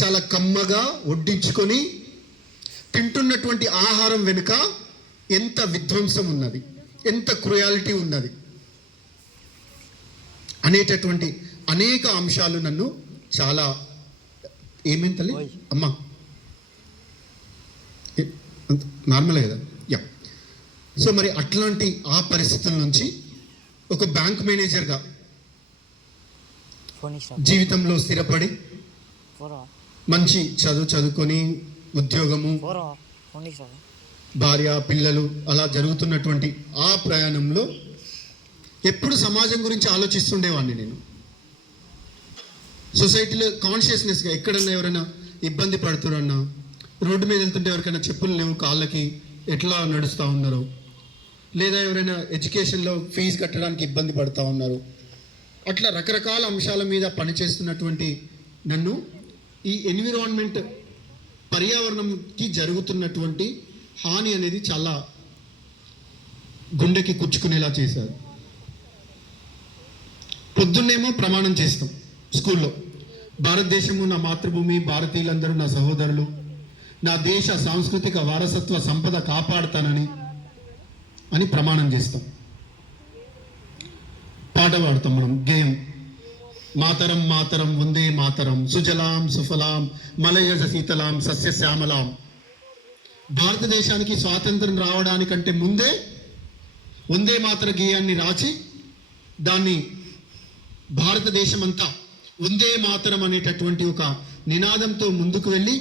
చాలా కమ్మగా వడ్డించుకొని తింటున్నటువంటి ఆహారం వెనుక ఎంత విధ్వంసం ఉన్నది, ఎంత క్రుయాలిటీ ఉన్నది అనేటటువంటి అనేక అంశాలు నన్ను చాలా ఏమేం తల్లి అమ్మా నార్మలే కదా యా. సో మరి అట్లాంటి ఆ పరిస్థితుల నుంచి ఒక బ్యాంక్ మేనేజర్గా జీవితంలో స్థిరపడి మంచి చదువుకొని ఉద్యోగము, భార్య, పిల్లలు అలా జరుగుతున్నటువంటి ఆ ప్రయాణంలో ఎప్పుడు సమాజం గురించి ఆలోచిస్తుండేవాడిని నేను. సొసైటీలో కాన్షియస్నెస్గా ఎక్కడన్నా ఎవరైనా ఇబ్బంది పడుతున్నారన్నా, రోడ్డు మీద వెళ్తుంటే ఎవరికైనా చెప్పులు లేవు కాళ్ళకి ఎట్లా నడుస్తూ ఉన్నారు, లేదా ఎవరైనా ఎడ్యుకేషన్లో ఫీజు కట్టడానికి ఇబ్బంది పడుతూ ఉన్నారు, అట్లా రకరకాల అంశాల మీద పనిచేస్తున్నటువంటి నన్ను ఈ ఎన్విరాన్మెంట్ పర్యావరణంకి జరుగుతున్నటువంటి హాని అనేది చాలా గుండెకి కుచ్చుకునేలా చేశారు. పొద్దున్నేమో ప్రమాణం చేస్తాం స్కూల్లో, భారతదేశము నా మాతృభూమి, భారతీయులందరూ నా సహోదరులు, నా దేశ సాంస్కృతిక వారసత్వ సంపద కాపాడుతానని అని ప్రమాణం చేస్తాం. పాట పాడతాం మనం, గేయం, మాతరం మాతరం వందే మాతరం సుజలాం సుఫలాం మలయజ శీతలాం సస్యశ్యామలాం. భారతదేశానికి స్వాతంత్రం రావడానికంటే ముందే వందే మాతర గేయాన్ని రాసి దాన్ని భారతదేశమంతా వందే మాతరం అనేటటువంటి ఒక నినాదంతో ముందుకు వెళ్ళి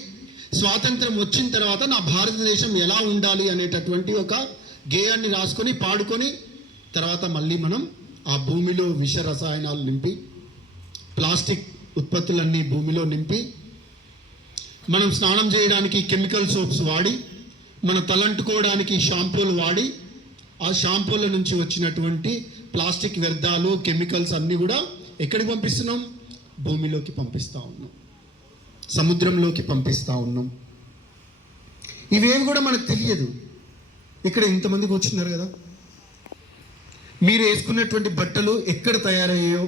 స్వాతంత్రం వచ్చిన తర్వాత నా భారతదేశం ఎలా ఉండాలి అనేటటువంటి ఒక గేయాన్ని రాసుకొని పాడుకొని తర్వాత మళ్ళీ మనం ఆ భూమిలో విష రసాయనాలు నింపి, ప్లాస్టిక్ ఉత్పత్తులన్నీ భూమిలో నింపి, మనం స్నానం చేయడానికి కెమికల్ సోప్స్ వాడి, మన తలంటుకోవడానికి షాంపూలు వాడి, ఆ షాంపూల నుంచి వచ్చినటువంటి ప్లాస్టిక్ వ్యర్థాలు, కెమికల్స్ అన్నీ కూడా ఎక్కడికి పంపిస్తున్నాం? భూమిలోకి పంపిస్తూ ఉన్నాం, సముద్రంలోకి పంపిస్తూ ఉన్నాం. ఇవేవి కూడా మనకు తెలియదు. ఇక్కడ ఇంతమంది కూర్చున్నారు కదా, మీరు వేసుకున్నటువంటి బట్టలు ఎక్కడ తయారయ్యాయో,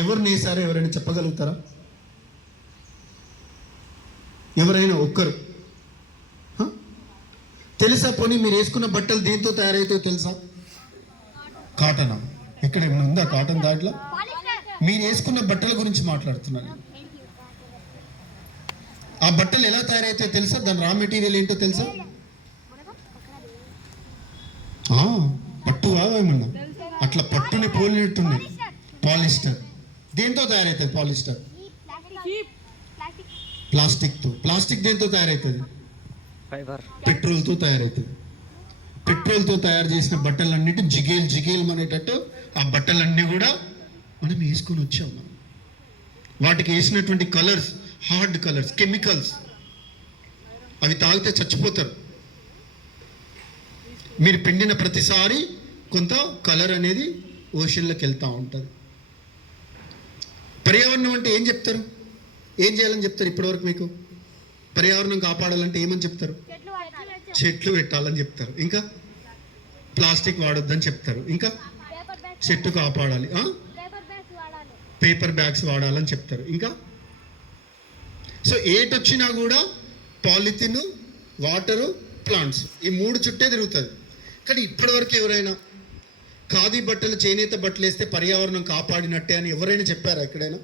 ఎవరు నేసారో ఎవరైనా చెప్పగలుగుతారా? ఎవరైనా ఒక్కరు తెలుసా? పోనీ మీరు వేసుకున్న బట్టలు దేంతో తయారైతే తెలుసా? కాటనా? ఎక్కడ ఏమైనా ఉందా కాటన్? దాంట్లో మీరు వేసుకున్న బట్టల గురించి మాట్లాడుతున్నాను. ఆ బట్టలు ఎలా తయారైతే తెలుసా? దాని రా మెటీరియల్ ఏంటో తెలుసా? పట్టువా ఏమన్నా అట్లా పట్టుని పోలినట్టున్నాయి. పాలిస్టర్. దేంతో తయారవుతుంది పాలిస్టర్? ప్లాస్టిక్తో. ప్లాస్టిక్ దేంతో తయారవుతుంది? పెట్రోల్తో తయారవుతుంది. పెట్రోల్తో తయారు చేసిన బట్టలన్నిటి జిగేల్ అనేటట్టు ఆ బట్టలన్నీ కూడా మనం వేసుకొని వచ్చాం. మనం వాటికి వేసినటువంటి కలర్స్, హార్డ్ కలర్స్, కెమికల్స్, అవి తాగితే చచ్చిపోతారు. మీరు పిండిన ప్రతిసారి కొంత కలర్ అనేది ఓషన్లోకి వెళ్తూ ఉంటుంది. పర్యావరణం అంటే ఏం చెప్తారు? ఏం చేయాలని చెప్తారు ఇప్పటివరకు మీకు? పర్యావరణం కాపాడాలంటే ఏమని చెప్తారు? చెట్లు పెట్టాలని చెప్తారు. ఇంకా ప్లాస్టిక్ వాడొద్దని చెప్తారు. ఇంకా చెట్టు కాపాడాలి, పేపర్ బ్యాగ్స్ వాడాలని చెప్తారు. ఇంకా సో ఏటొచ్చినా కూడా పాలిథిన్, వాటరు, ప్లాంట్స్, ఈ మూడు చుట్టే తిరుగుతుంది. కానీ ఇప్పటివరకు ఎవరైనా ఖాదీ బట్టలు, చేనేత బట్టలు వేస్తే పర్యావరణం కాపాడినట్టే అని ఎవరైనా చెప్పారా? ఎక్కడైనా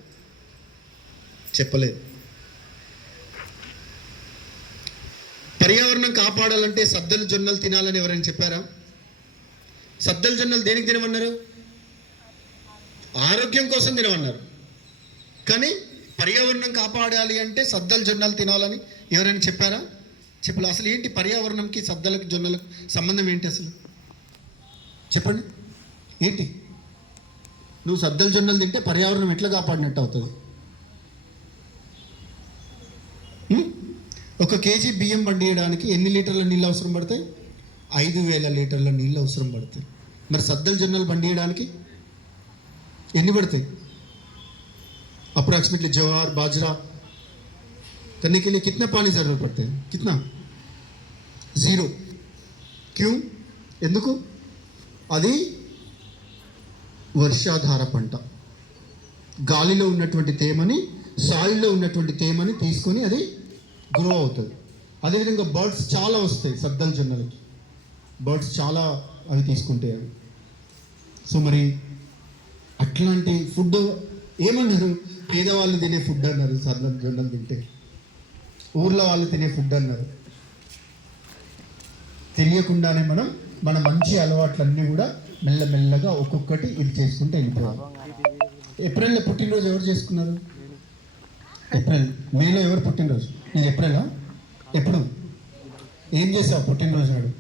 చెప్పలేదు. పర్యావరణం కాపాడాలంటే సద్దలు జొన్నలు తినాలని ఎవరైనా చెప్పారా? సద్దలు జొన్నలు దేనికి తినమన్నారు? ఆరోగ్యం కోసం తినమన్నారు. కానీ పర్యావరణం కాపాడాలి అంటే సద్దలు జొన్నలు తినాలని ఎవరైనా చెప్పారా? చెప్పలేదు. అసలు ఏంటి పర్యావరణంకి సద్దలకు జొన్నలకు సంబంధం ఏంటి అసలు? చెప్పండి. ఏంటి? నువ్వు సద్దలు జొన్నలు తింటే పర్యావరణం ఎట్లా కాపాడినట్టు అవుతుంది? ఒక కేజీ బియ్యం పండియడానికి ఎన్ని లీటర్ల నీళ్ళు అవసరం పడతాయి? 5,000 లీటర్ల నీళ్ళు అవసరం పడతాయి. మరి సద్దలు జొన్నలు పండియడానికి ఎన్ని పడతాయి? अप्रोक्सीमेटली ज्वार बाजरा करने के लिए कितना पानी जरूरत पड़ते हैं? कितना? 0. क्यों? ఎందుకు? అది వర్షాధార పంట. గాలిలో ఉన్నటువంటి తేమని సాయిల్లో ఉన్నటువంటి తేమని తీసుకొని అది గ్రో అవుతుంది. అదేవిధంగా బర్డ్స్ చాలా వస్తాయి సద్దల జొన్నలకి, బర్డ్స్ చాలా అవి తీసుకుంటాయి అవి. సో మరి అట్లాంటి ఫుడ్ ఏమన్నారు, పేదవాళ్ళు తినే ఫుడ్ అన్నారు, సద్దల జొన్నలు తింటే ఊర్లో వాళ్ళు తినే ఫుడ్ అన్నారు. తెలియకుండానే మనం మన మంచి అలవాట్లన్నీ కూడా మెల్లమెల్లగా ఒక్కొక్కటి ఇది చేసుకుంటూ వెళ్ళిపోవాలి. ఏప్రిల్లో పుట్టినరోజు ఎవరు చేసుకున్నారు? ఏప్రిల్, మేలో ఎవరు పుట్టినరోజు? నేను ఏప్రిలా? ఎప్పుడు ఏం చేసావు పుట్టినరోజు నాడు?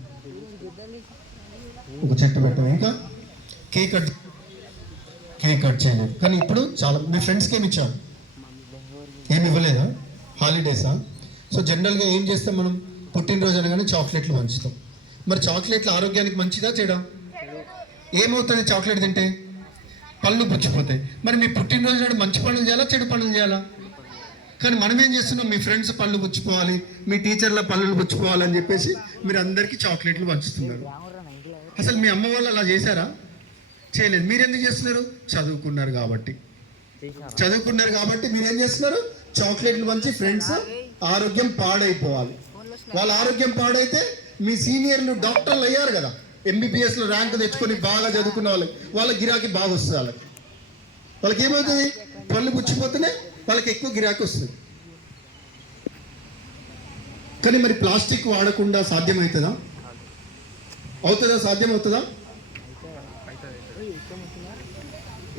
ఒక చెట్టు పెట్టావు, ఇంకా కేక్ కట్ చేయలేదు. కానీ ఇప్పుడు చాలా మీ ఫ్రెండ్స్కి ఏమి ఇచ్చావు? ఏమి ఇవ్వలేదా? హాలిడేసా? సో జనరల్గా ఏం చేస్తాం మనం, పుట్టినరోజు అనగానే చాక్లెట్లు పంచుతాం. మరి చాక్లెట్లు ఆరోగ్యానికి మంచిదా చెడా? ఏమవుతుంది చాక్లెట్ తింటే? పళ్ళు పుచ్చిపోతాయి. మరి మీ పుట్టినరోజు నాడు మంచి పనులు చేయాలా, చెడు పనులు చేయాలా? కానీ మనం ఏం చేస్తున్నాం, మీ ఫ్రెండ్స్ పళ్ళు పుచ్చిపోవాలి, మీ టీచర్ల పళ్ళు పుచ్చిపోవాలని చెప్పేసి మీరు అందరికీ చాక్లెట్లు పంచుతున్నారు. అసలు మీ అమ్మ వాళ్ళు అలా చేశారా? చేయలేదు. మీరు ఎందుకు చేస్తున్నారు? చదువుకున్నారు కాబట్టి మీరు ఏం చేస్తున్నారు? చాక్లెట్లు పంచి ఫ్రెండ్స్ ఆరోగ్యం పాడైపోవాలి. వాళ్ళ ఆరోగ్యం పాడైతే మీ సీనియర్లు డాక్టర్లు అయ్యారు కదా, ఎంబీబీఎస్లో ర్యాంక్ తెచ్చుకొని బాగా చదువుకున్న వాళ్ళకి గిరాకీ బాగా వస్తుంది. వాళ్ళకి ఏమవుతుంది? పళ్ళు పుచ్చిపోతేనే వాళ్ళకి ఎక్కువ గిరాకీ వస్తుంది. కానీ మరి ప్లాస్టిక్ వాడకుండా సాధ్యమవుతుందా? సాధ్యమవుతుందా?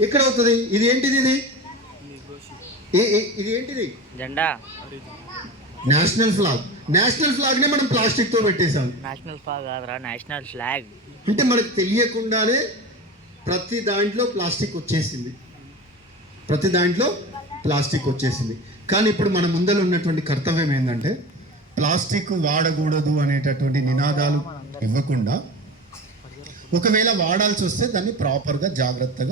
ఎక్కడ అవుతుంది? ఇది ఏంటిది? ఇది ఏంటిది? జెండా. నేషనల్ ఫ్లాగ్ నే మనం ప్లాస్టిక్ తో పెట్టేసాం. నేషనల్ ఫ్లాగ్ కాదురా, నేషనల్ ఫ్లాగ్. అంటే మనకు తెలియకుండానే ప్రతి దాంట్లో ప్లాస్టిక్ వచ్చేసింది. కానీ ఇప్పుడు మన ముందర ఉన్నటువంటి కర్తవ్యం ఏంటంటే ప్లాస్టిక్ వాడకూడదు అనేటటువంటి నినాదాలు ఇవ్వకుండా, ఒకవేళ వాడాల్సి వస్తే దాన్ని ప్రాపర్గా జాగ్రత్తగా